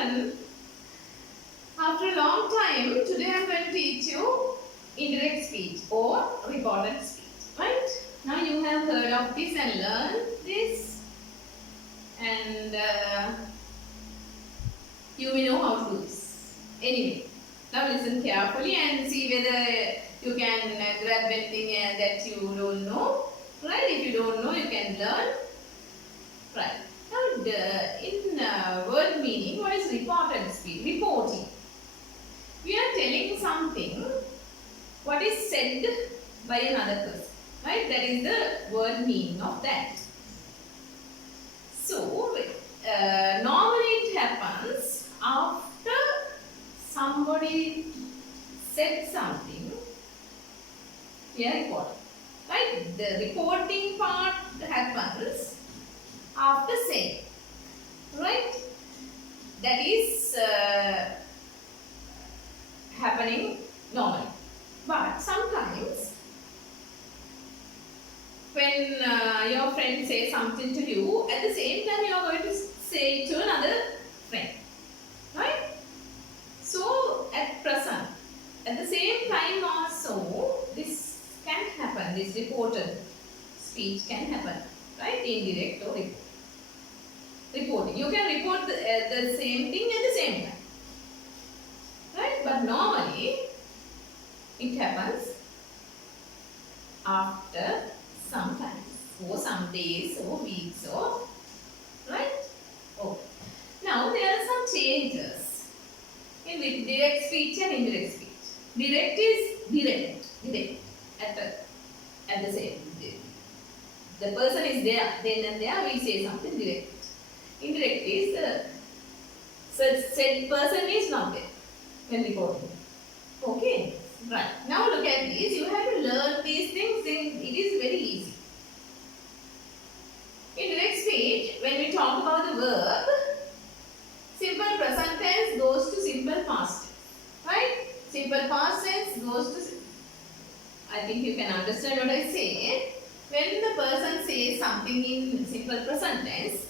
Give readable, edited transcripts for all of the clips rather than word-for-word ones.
children, after a long time, today I am going to teach you indirect speech or reported speech. Right? Now you have heard of this and learned this, and you will know how to do this. Anyway, now listen carefully and see whether you can grab anything that you don't know. Right? If you don't know, you can learn. Right. Now, in word meaning, what is reported speech? Reporting. We are telling something, what is said by another person. Right? That is the word meaning of that. So, normally it happens after somebody said something, we are reporting. Right? The reporting part happens after saying. Right? That is happening normally. But sometimes when your friend says something to you, at the same time you are going to say it to another friend. Right? So at present, at the same time also, this can happen, this reported speech can happen. Right? Indirect or reporting. You can report the same thing at the same time. Right? But normally, it happens after some time, or some days, or weeks, or right? Okay. Now there are some changes in direct speech and indirect speech. Direct is direct at the same. The person is there, then and there we say something direct. Indirect is the said person is not there when reporting. Okay, right. Now look at this. You have to learn these things. It is very easy. In direct speech, when we talk about the verb, simple present tense goes to simple past tense. Right? Simple past tense goes to. I think you can understand what I say. When the person says something in simple present tense,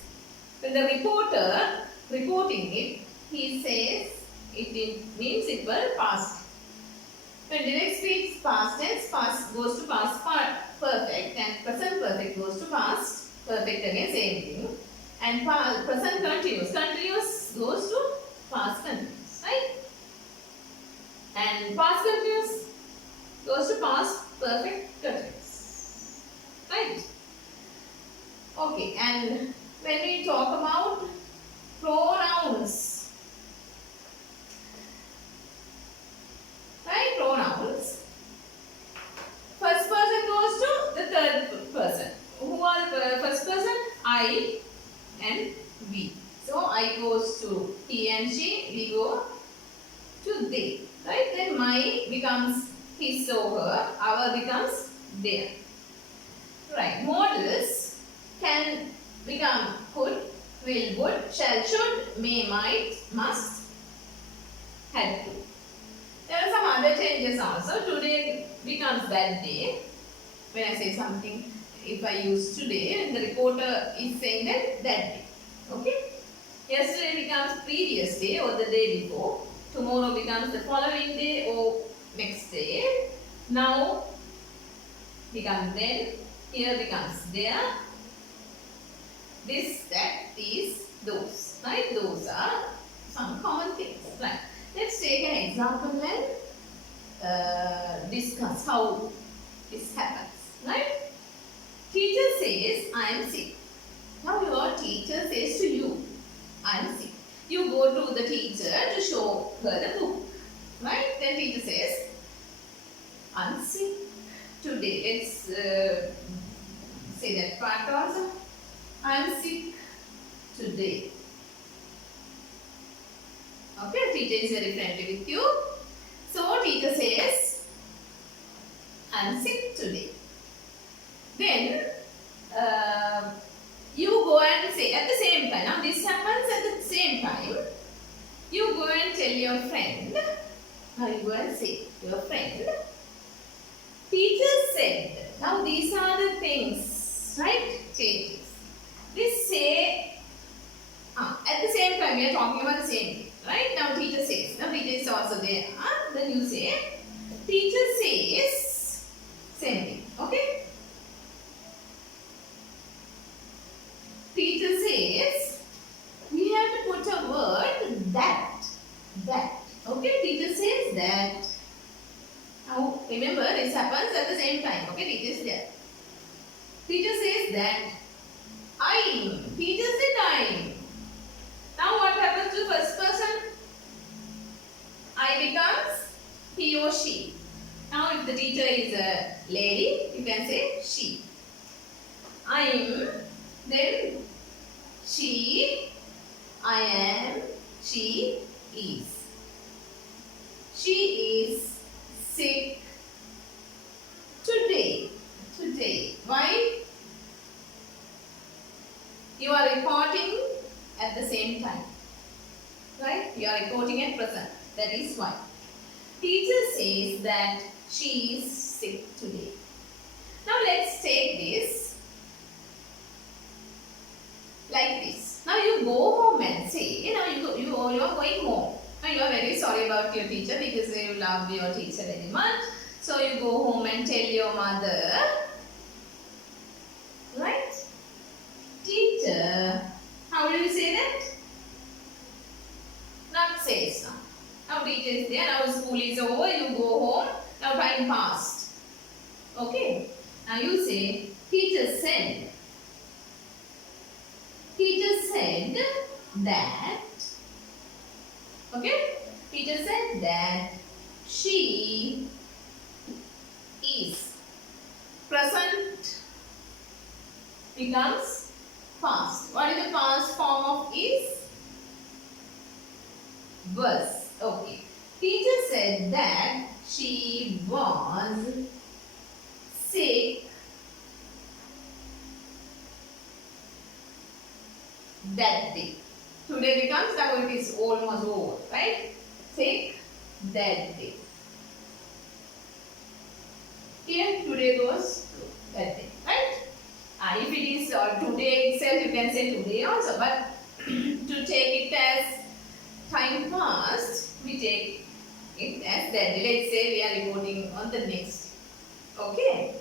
when the reporter reporting it, he says it means simple past. When direct speech past tense, past goes to past perfect, and present perfect goes to past perfect again, same thing. And present continuous goes to past continuous, right? And past continuous goes to past perfect continuous, right? Okay, and when we talk about pronouns, right? Pronouns. First person goes to the third person. Who are the first person? I and we. So I goes to he and she. We go to they. Right? Then my becomes his or her. Our becomes their. Right. Models can become could, will, would, shall, should, may, might, must, had to. There are some other changes also. Today becomes that day. When I say something, if I use today, and the reporter is saying that day. Okay? Yesterday becomes previous day or the day before. Tomorrow becomes the following day or next day. Now becomes then. Here becomes there. This, that, these, those. Right? Those are some common things. Right? Let's take an example and discuss how this happens. Right? Teacher says, I am sick. Now your teacher says to you, I am sick. You go to the teacher to show her the book. Right? Then teacher says, I am sick today. Let's say that part also. I am sick today. Okay, teacher is very friendly with you. So teacher says, I am sick today. Then you go and say at the same time. Now this happens at the same time. You go and tell your friend. Now you go and say to your friend. Teacher said. Now these are the things, right? Changes. This say At the same time, we are talking about the same thing, right? Now, teacher says. Now, teacher is also there. Then you say, teacher says, same thing. Okay? Teacher says, we have to put a word that. That. Okay? Teacher says that. Now, remember, this happens at the same time. Okay? Teacher is there. Teacher says that. I'm. Teacher said I'm. Now what happens to first person? I becomes he or she. Now if the teacher is a lady, you can say she. I'm, then she, I am, she is. She is sick today. Today. Why? You are reporting at the same time. Right? You are reporting at present. That is why. Teacher says that she is sick today. Now let's take this like this. Now you go home and say, you are going home. Now you are very sorry about your teacher because you love your teacher very much. So you go home and tell your mother, right? Teacher, how do you say that? Not says now. Now teacher is there, now school is over, you go home, now time passed. Okay. Now you say, teacher said. Teacher said that. Okay. Teacher said that she is. Present becomes past. What is the past form of is? Was. Okay. Teacher said that she was sick that day. Today becomes, now it is almost over, right? Sick that day. Here today goes that day, right? If it is today itself, you can say today also, but to take it as time passed, we take it as that day. Let's say we are reporting on the next. Okay?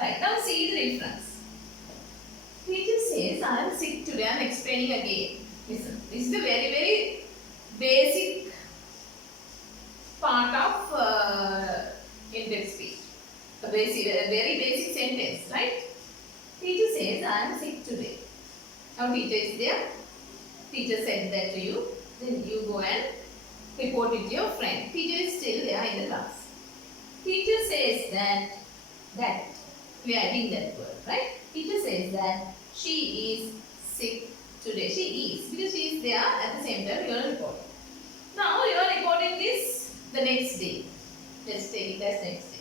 Right, now see the difference. Teacher says, I am sick today. I am explaining again. Listen, this is a very, very basic part of in-depth speech. A very basic sentence, right? Teacher says, I am sick today. Now teacher is there. Teacher said that to you. Then you go and report it to your friend. Teacher is still there in the class. Teacher says that we are adding that word, right? Teacher says that she is sick today. She is, because she is there at the same time you are reporting. Now you are reporting this the next day. Let's take it as next day.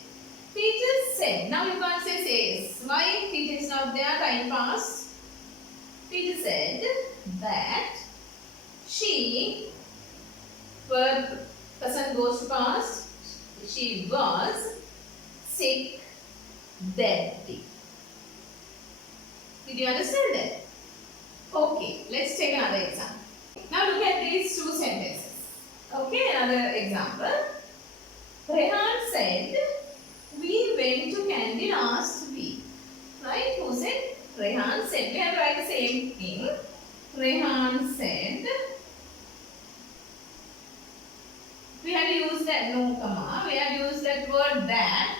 Teacher said. Now you can't say says. Why? Teacher is not there. Time passed. Teacher said that she, verb person goes to past, she was sick that day. Did you understand that? Okay, let's take another example. Now look at these two sentences. Okay, another example. Rehan said, we went to Candy last week. Right? Who said? Rehan said. We have to write the same thing. Rehan said. We have used that no comma. We have used that word that.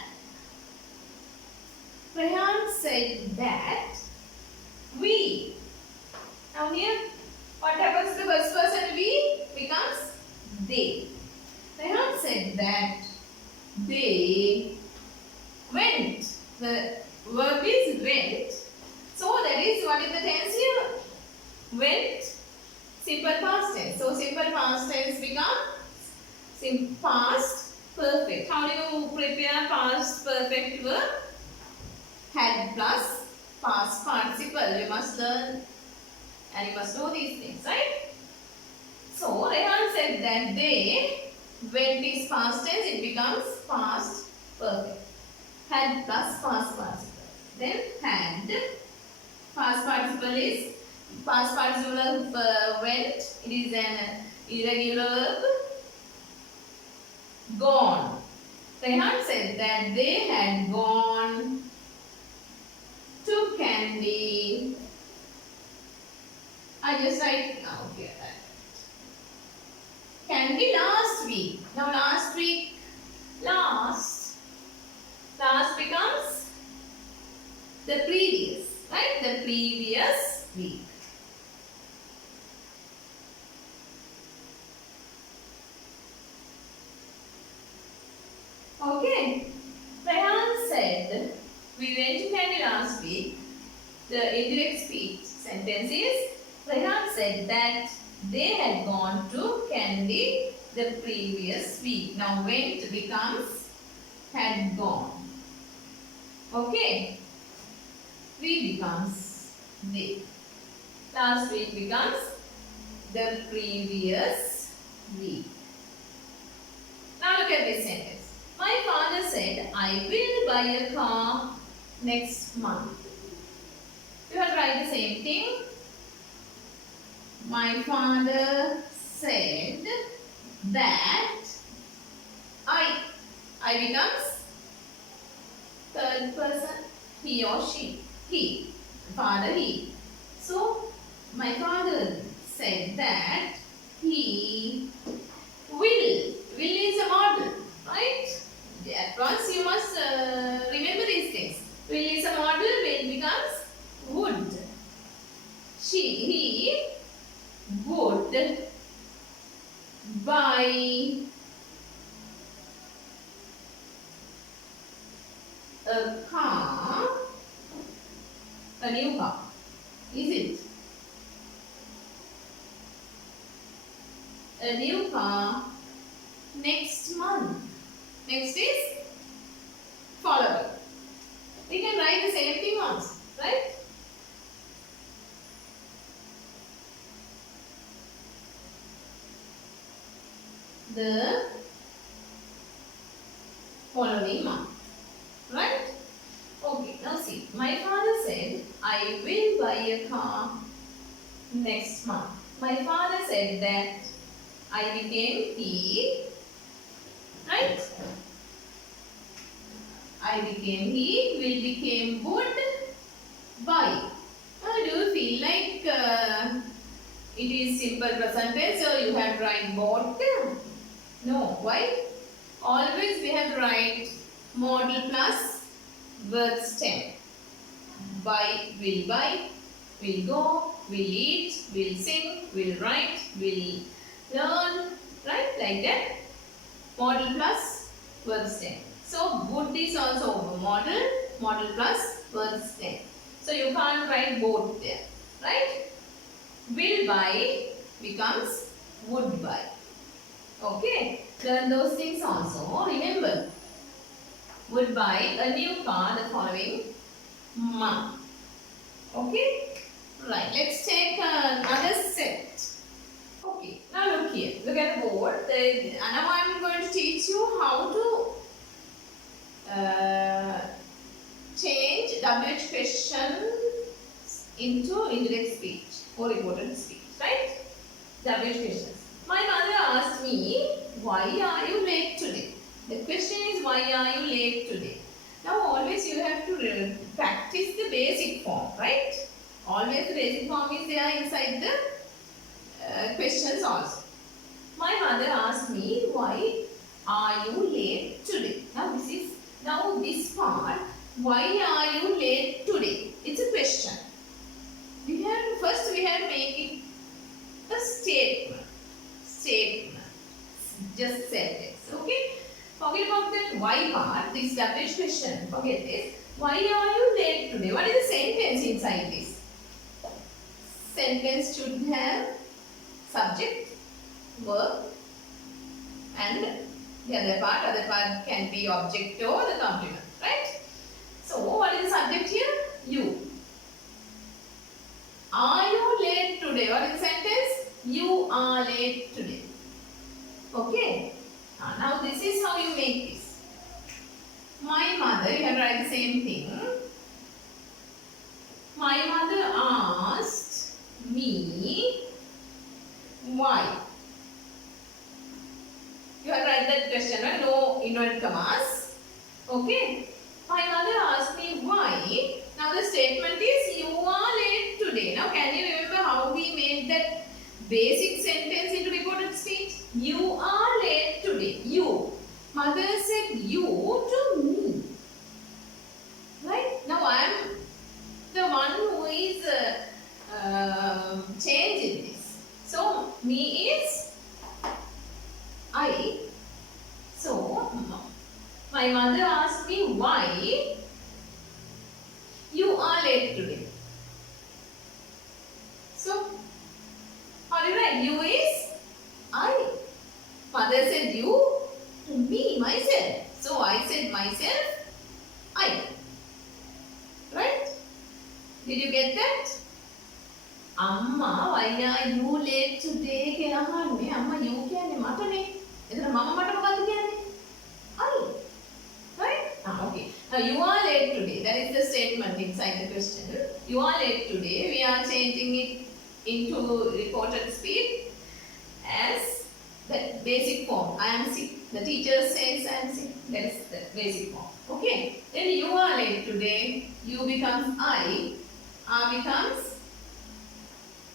Rehan said that we. Now here, what happens to the first person we becomes they. Rehan said that they went. The verb is went. So that is, what is the tense here? Went, simple past tense. So simple past tense becomes past perfect. How do you prepare past perfect verb? Had plus past participle. You must learn and you must know these things, right? So Rehan said that they went is past tense, it becomes past perfect. Had plus past participle. Then had, past participle is Past participle went. It is an irregular verb. Gone. Rehan said that they had gone to Candy. I just write okay. Candy last week. Now last week, last becomes the previous, right? The previous week. Okay. Rehan said we went to Candy last week. The indirect speech sentence is Rehan said that they had gone to Candy the previous week. Now went becomes had gone. Okay. We becomes they. Last week becomes the previous week. Now look at this sentence. My father said, I will buy a car next month. You have to write the same thing. My father said that I becomes third person, he or she. He. Father, he. So, my father said that he will. Will is a model, right? At once you must remember these things. Will is a model, will becomes would. He would buy a car, a new car. Is it? A new car next month. Next is following. We can write the same thing also, right? The following month, right? Okay, now see, my father said, I will buy a car next month. My father said that I became he, right? I became he, will became would, buy. Do you feel like it is simple present tense or you have to write both? No, why? Always we have to write modal plus verb stem. Buy, will go, will eat, will sing, will write, will learn, right? Like that. Modal plus verb stem. So, would is also modal plus verb stem. So, you can't write both there, right? Will buy becomes would buy. Okay, learn those things also. Remember, would buy a new car the following month. Okay, right. Let's take another set. Okay, now look here. Look at the board. Now I am going to teach you how to change WH question into indirect speech or reported speech, right? WH questions. My mother asked me, why are you late today? The question is, why are you late today? Now always you have to practice the basic form, right? Always the basic form is there inside the questions also. My mother asked me, why are you late today? Now this part, why are you late today? It's a question. First we have to make it a statement. Just sentence. Okay? Forget about that why part, this WH question. Forget this. Why are you late today? What is the sentence inside this? Sentence should have subject, verb, and the other part can be object or the complement, right? So, what is the subject here? You. Are you late today? What is the sentence? You are late today. Okay. Now this is how you make this. My mother, you have to write the same thing. My mother asked question, right? No inverted commas. Okay. My mother asked me why. Now the statement is you are late today. Now can you remember how we made that basic sentence into reported speech? You are late today. You. Mother said you to me. Right? Now I am the one who is changing this. So me is I. So my mother asked me why you are late today. So how do you write? You is I. Mother said you to me, myself. So I said myself, I. Right? Did you get that? Amma, why are you late today? කියලා අහන්නේ. අම්මා you කියන්නේ මටනේ. එතන මම මට මොකද්ද කියන්නේ? I. Right? Okay. Now you are late today. That is the statement inside the question. You are late today. We are changing it into reported speed as the basic form. I am sick. The teacher says I am sick. That is the basic form. Okay. Then you are late today. You becomes I. Are becomes.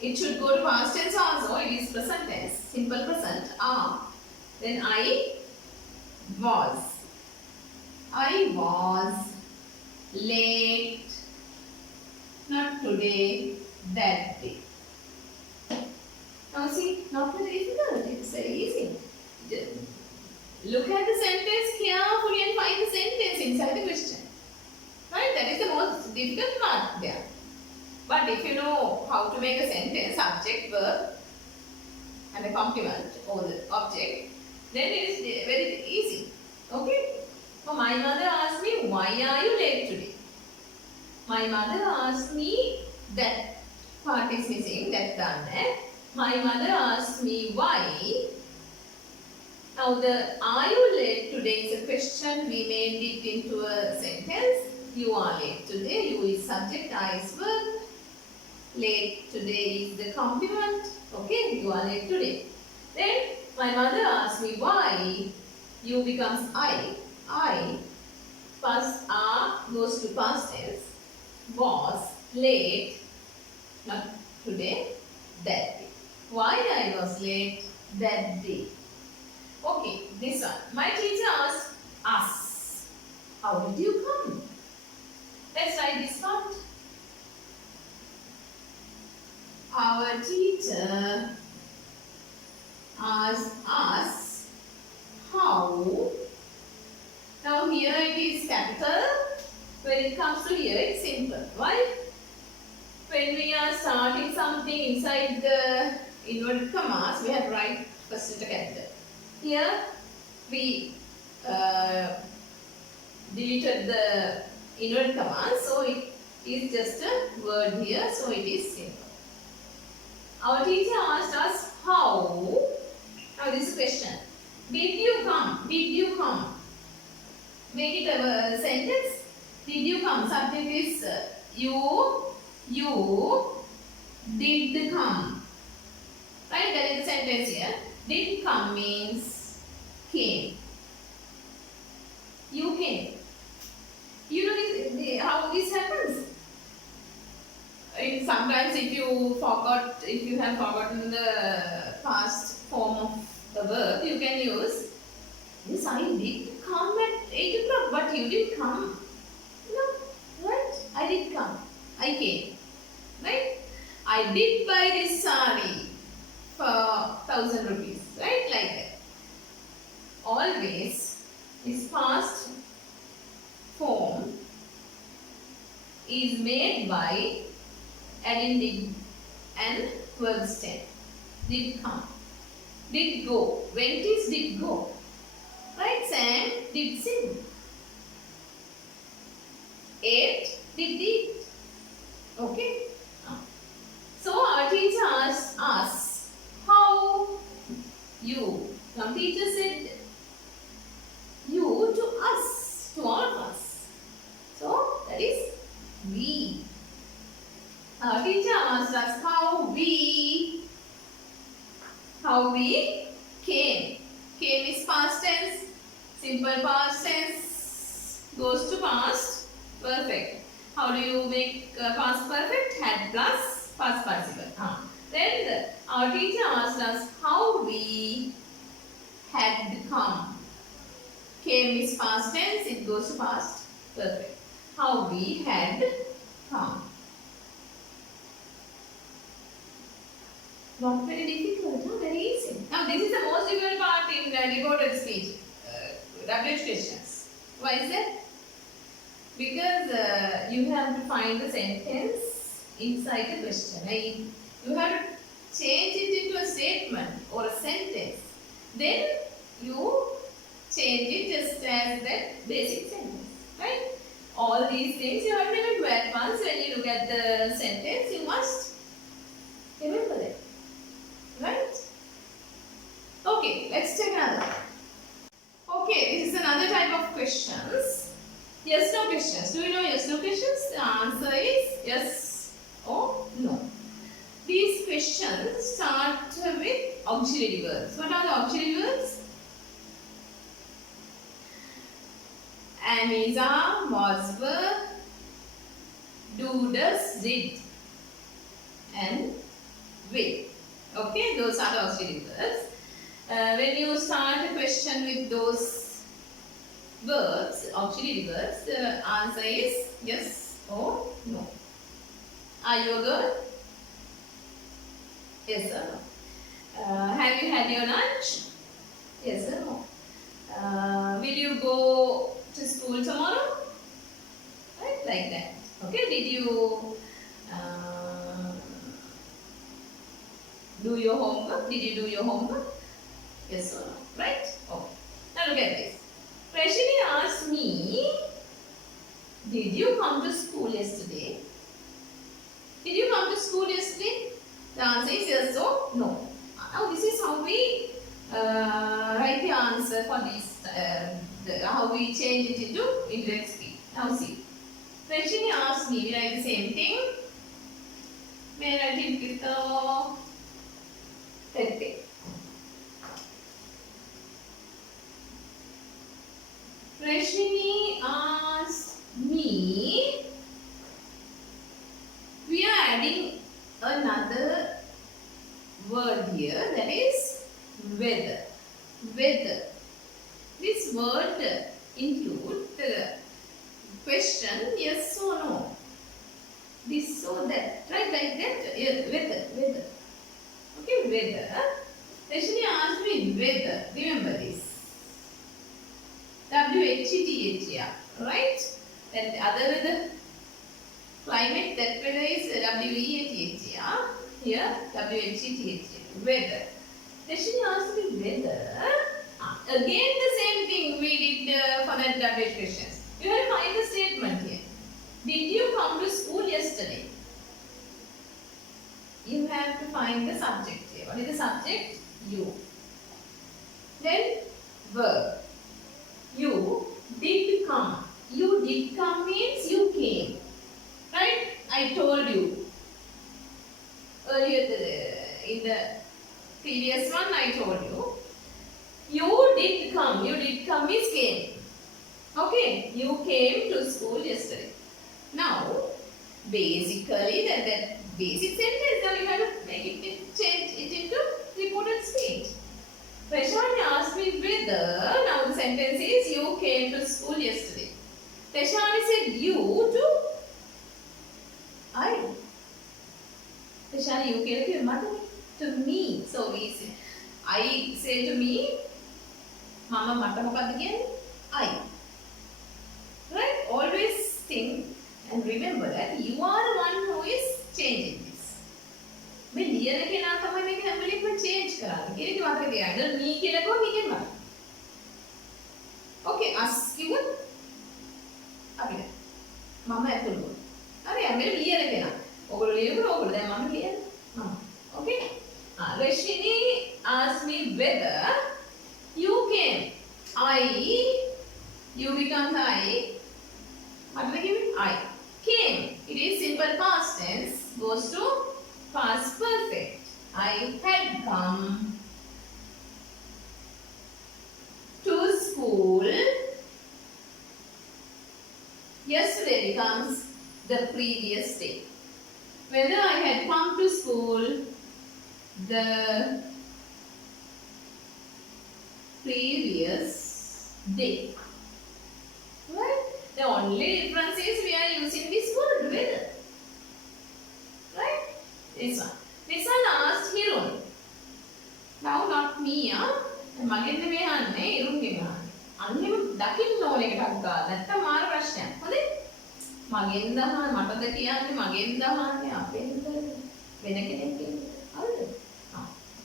It should go to past tense also. It is present tense. Simple present. Are. Then I was. I was late. Not today. That day. Now see, not very difficult. It's very easy. Just look at the sentence carefully and find the sentence inside the question. Right? That is the most difficult part there. But if you know how to make a sentence, subject, verb, and a complement or the object, then it is very easy. Okay? So my mother asked me, why are you late today? My mother asked me, that part is missing, that done. My mother asked me why. Now the are you late today is a question. We made it into a sentence. You are late today. You is subject, I is verb. Late today is the complement. Okay, you are late today. Then my mother asked me why. You becomes I. I. Past are goes to past tense. Was late. Not today. That day. Why I was late that day. Okay, this one. My teacher asked us. How did you come? Let's write this part. Our teacher asked us how. Now here it is capital. When it comes to here, it's simple, right? When we are starting something inside the inverted commas, we have to write first the capital. Here we deleted the inverted commas, so it is just a word here, so it is simple. Our teacher asked us how. Now this is a question. Did you come? Did you come? Make it a sentence. Did you come? Subject is you did come. Right? That is the sentence here. Did come means came. You came. You know this, how this happens? Sometimes if you have forgotten the past form of the verb, you can use this. I did come at 8 o'clock, but you did come. No, right? I did come. I came. Right? I did buy this sari for 1,000 rupees. Right? Like that. Always this past form is made by adding did and verb stem. Did come. Did go. Went is did go. Right? Sang did sing. Ate did eat. Okay? So our teacher asked us how you. Now teacher said you to us, to all of us. So that is we. Our teacher asked us how we came. Came is past tense. Simple past tense goes to past perfect. How do you make past perfect? Had plus past participle. Then our teacher asked us how we had come. Came is past tense, it goes to past perfect. How we had come. Not very difficult, huh? Very easy. Now this is the most difficult part in reported speech. WH questions. Why is that? Because you have to find the sentence inside the question. Like you have to change it into a statement or a sentence. Then you change it just as that basic sentence. Right? All these things you have to remember at once. When you look at the sentence, you must remember that. Right? Okay, let's take another. Okay, this is another type of questions. Yes, no questions. Do you know yes, no questions? The answer is yes or no. These questions start with auxiliary verbs. What are the auxiliary verbs? Am, is, are, was, were, do, does, did, and will. Okay, those are the auxiliary verbs. When you start a question with those verbs, auxiliary verbs, the answer is yes or no. Are you a girl? Yes or no. Have you had your lunch? Yes or no. Will you go to school tomorrow? Right, like that. Okay, did you do your homework? Did you do your homework? Yes or no? Right? Okay. Now look at this. Rashini asked me, did you come to school yesterday? Did you come to school yesterday? The answer is yes or no. Now this is how we write the answer for this, how we change it into indirect speech. Now see. Rashini asked me, we write the same thing. May I write it with the thing. Rashini asked me, we are adding another word here, that is whether. Whether. This word includes the question yes or no. This or that. Right, like that. Yeah, whether. Okay, whether. Rashini asked me whether. Remember this. WHETHR, right? Then the other weather, climate, that weather is WEATHR. Here, WHETHR, weather. Rashini asked me whether. Again the same thing we did for that WH questions. You have to find the statement here. Did you come to school yesterday? You have to find the subject here. What is the subject? You. Then verb. You did come. You did come means you came. Right? I told you. Earlier in the previous one I told you. You did come. You did come means came. Okay. You came to school yesterday. Now, basically that basic sentence, now you have to make it, change it into reported speech. Rashani asked me whether, now the sentence is you came to school yesterday. Rashani said you to I. Rashani, you came to your mother? To me. So we say, I say to me, Mama mata mokadda kiyanne? I. Right? Always think and remember that you are the one who is changing this. මේ ලියන කෙනා තමයි මේක හැම වෙලෙම change කරන්නේ. ඒක මතක තියාගන්න. me කියලා කොහොම me කියනවා. Okay, us කිව්වොත් අපි මම ඇතුළු වුණා. හරි හැම වෙලෙම ලියන කෙනා. ඔයගොල්ලෝ ලියනකොට ඔයගොල්ලෝ දැන් මම ලියන්නේ. Okay? Rashini asked me whether you came. You becomes I. What do they give it? I. Came. It is simple past tense. Goes to past perfect. I had come to school Yesterday becomes the previous day. Whether I had come to school the previous day. Right? The only difference is we are using this word whether. Right? This one. This one asked Hirun. Now not me, මගෙන්ද මේ අහන්නේ ඉරුන්ගෙන් අහන්නේ. අන්නෙම දකින්න ඕන එකක් ගන්න. නැත්තම් මාර ප්‍රශ්නයක්. හොඳේ? මගෙන්ද අහන්නේ මටද කියන්නේ මගෙන්ද අහන්නේ අපෙන්ද වෙන කෙනෙක්ගෙන්ද? හරිද?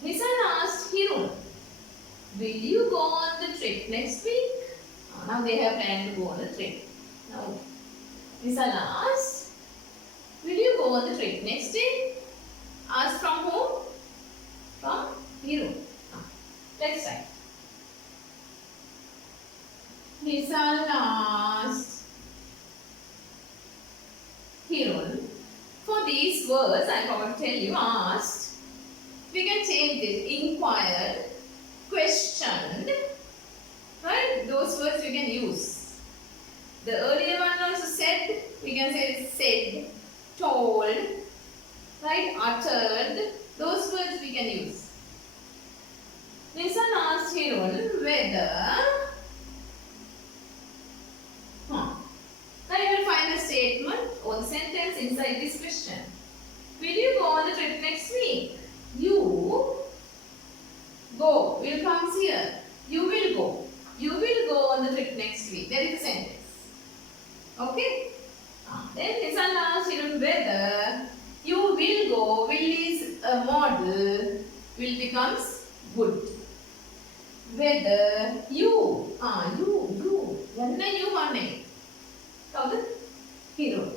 Nissan asked Hirun, will you go on the trip next week? Now they have planned to go on the trip. Now Nissan asked, will you go on the trip next day? Asked from whom? From Hirun. Let's try. Nissan asked Hirun. For these words, I forgot to tell you, asked, we can change this. Inquired, questioned, right? Those words we can use. The earlier one also said, we can say said, told, right? Uttered. Those words we can use. Nissan asked Hirun whether. Now you will find the statement or the sentence inside this question. Will you go on the trip next week? You go. Will comes here. You will go. You will go on the trip next week. That is the sentence. Okay? Then Nissan asked Hirun whether you will go. Will is a model. Will becomes would. Whether you. You. When you money. Hirun.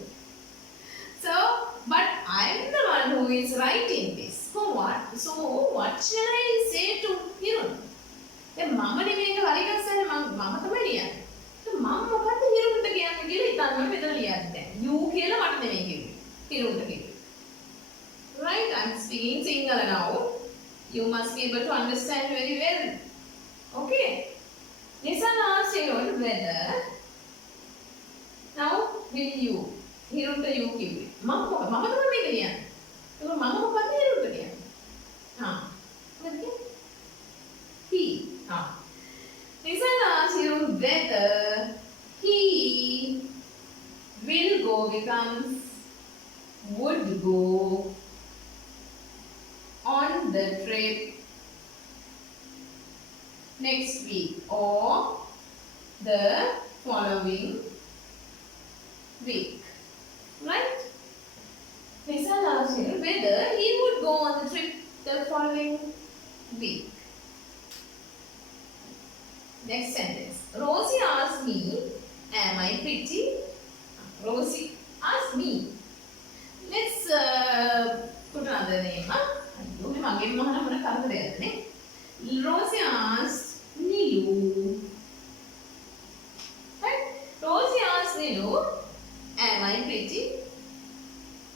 So, but I am the one who is writing this. So what shall I say to Hirun? දැන් මමනේ මේක හරි ගස්සන්නේ මම තමයි ලියන්නේ. මම මොකද්ද හිරුන්ට කියන්නේ කියලා හිතන්න මෙතන ලියන්න දැන්. you කියලා මට නෙමෙයි කිව්වේ. හිරුන්ට කිව්වේ. Right? I'm speaking Sinhala now. You must be able to understand very well. Okay? Nissan asked Hirun whether now will you හිරුන්ට you කිව්වේ. මම තමයි මේක ලියන්නේ. ඒක මම මොකද්ද හිරුන්ට කියන්නේ? මොකද කියන්නේ? He. Nissan asked Hirun whether he will go becomes would go on the trip next week or the following week. Right? Nissan asked Hirun whether he would go on the trip the following week. Next sentence. Rosie asked me, am I pretty? Rosie asked me. Let's put another name. Rosie asked Nilu. Right? Rosie asked Nilu, am I pretty?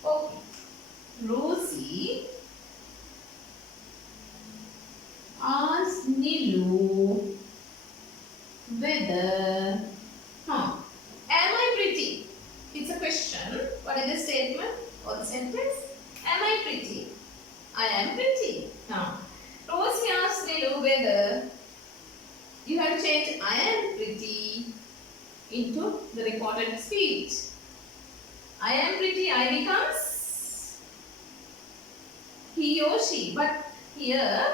Okay. Rosie asked Nilu whether, am I pretty? It's a question. What is the statement or the sentence? Am I pretty? I am pretty. Now, Rosie asked Nilu whether you have changed I am pretty into the recorded speech. I am pretty, I becomes he or she. But here,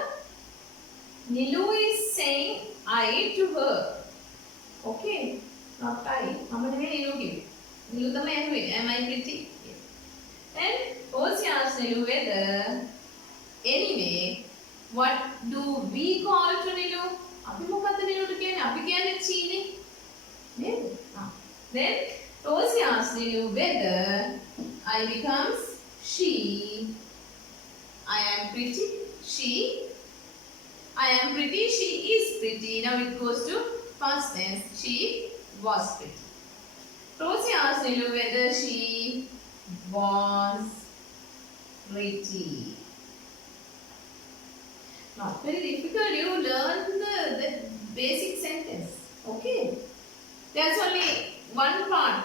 Nilu is saying I to her. Okay, not I. Mama ne Nilu give. Nilu the man with. Am I pretty? Yes. Then Rosie asked Nilu whether. Anyway, what do we call to Nilu? අපි මොකද්ද නිලුට කියන්නේ? අපි කියන්නේ චීනි. නේද? Then Rosie asked Nilu whether I becomes she. I am pretty. She. I am pretty. She is pretty. Now it goes to past tense. She was pretty. Rosie asked Nilu whether she was pretty. Not very difficult. You learn the basic sentence. Okay. There's only one part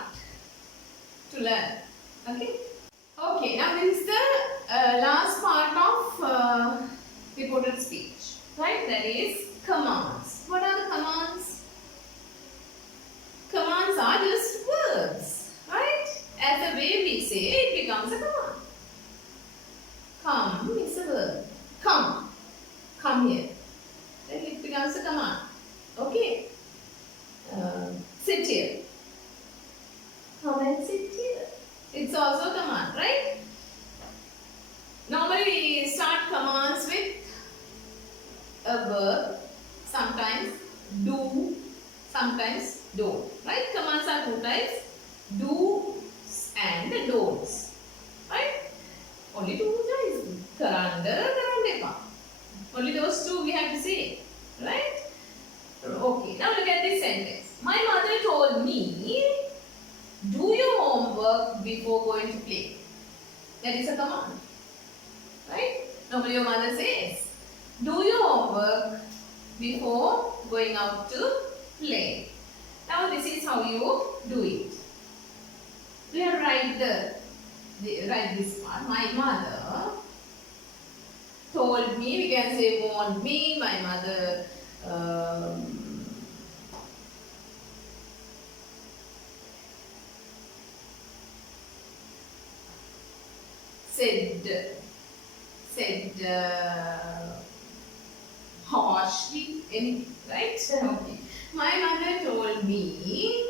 is commands. What are the commands? Commands are just words, right? As the way we say, it becomes a command. Come is a verb. Come. Come here. Then it becomes a command. Okay. Sit here. Come and sit here. It's also a command, right? Normally we start commands with a verb. Sometimes do, sometimes don't. Right? Commands are two types. Do's and don'ts. Right? Only two types. Karanda, karandeka. Only those two we have to say. Right? Okay. Now look at this sentence. My mother told me, do your homework before going to play. That is a command. Right? Normally your mother says, do your homework before going out to play. Now this is how you do it. We have write this part. My mother told me, we can say warned me, my mother said harshly, right? Okay. My mother told me.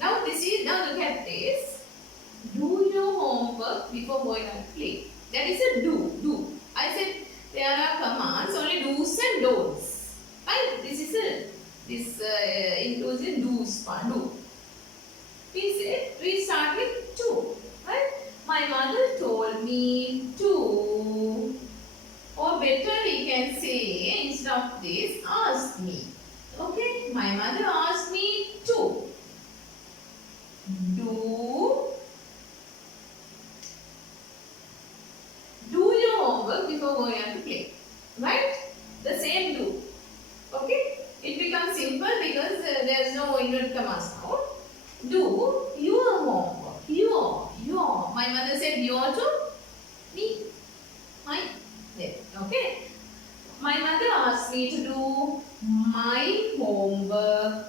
Now look at this. Do your homework before going out to play. That is a do. I said there are commands, only do's and don'ts. Right? This includes in do's part. Do. We start with to. Right? My mother told me to. Or better we can say instead of this, asked me. Okay? My mother asked me to do your homework before going out to play. Right? The same do. Okay? It becomes simple because there is no inward commands now. Do your homework. Your. My mother said your to me. Mine. There. Okay? My mother asked me to do my homework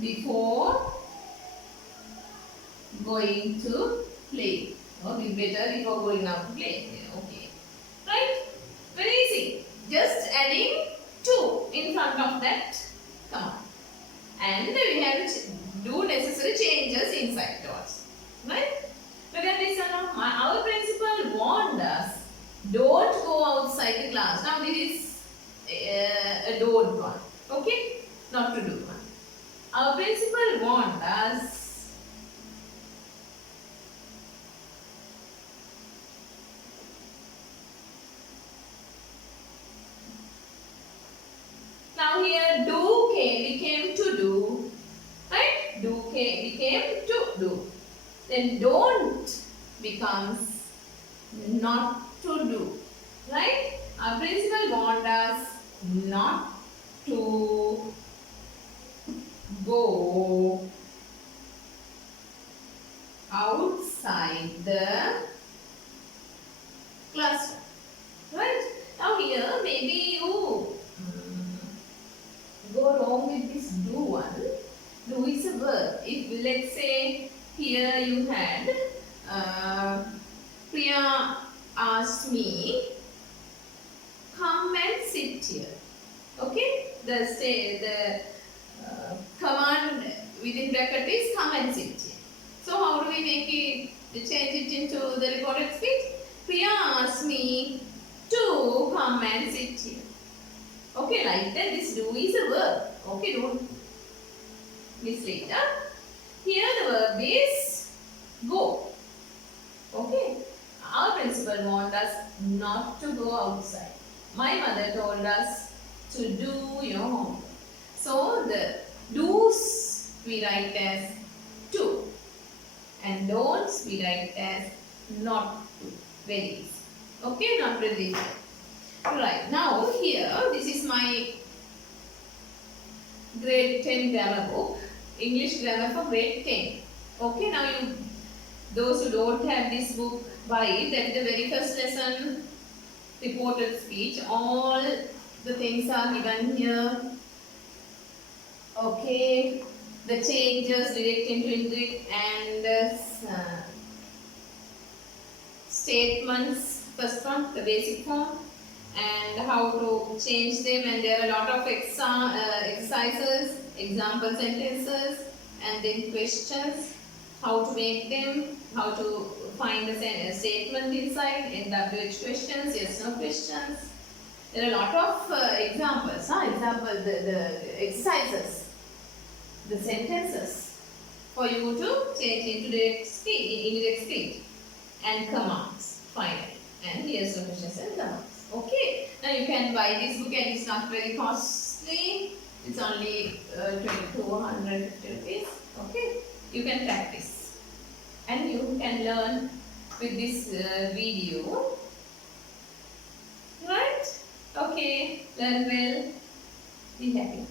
before going to play. Okay, better before going out to play. Okay. Right? Very easy. Just adding to in front of that command. And we have to do necessary changes inside those. Right? Look at this one. Our principal warned us, don't go outside the class. Now this is a don't one. Okay? Not to do one. Our principal warned us now here do became to do. Right? Do became to do. Then don't becomes not to do. Right? Our principal warned us not to go outside the classroom. Right? Now here maybe you go wrong with this do one. Do is a verb. If let's say here you had Priya asked me, come and sit here. Okay? The command within bracket is come and sit here. So how do we make it, change it into the recorded speech? Priya asked me to come and sit here. Okay, like that this do is a verb. Okay, don't mislead. Here the verb is go. Okay. Our principal warned us not to go outside. My mother told us to do your homework. So the do's we write as to and don'ts we write as not to. Very easy. Okay, not really. Right. Now here this is my grade 10 grammar book. English grammar for grade 10. Okay, now you Those who don't have this book, buy it. That is the very first lesson, reported speech. All the things are given here. Okay, the changes, direct, indirect, and statements. First one, the basic form, and how to change them. And there are a lot of exercises, example sentences, and then questions. How to make them, how to find the statement inside, NWH questions, yes no questions. There are a lot of examples, the exercises, the sentences for you to change into direct speech, indirect speech, and commands finally. And yes no questions and commands. Okay, now you can buy this book and it's not very costly. It's only 250 rupees. Okay, you can practice and you can learn with this video. Right? Okay, learn well, be happy.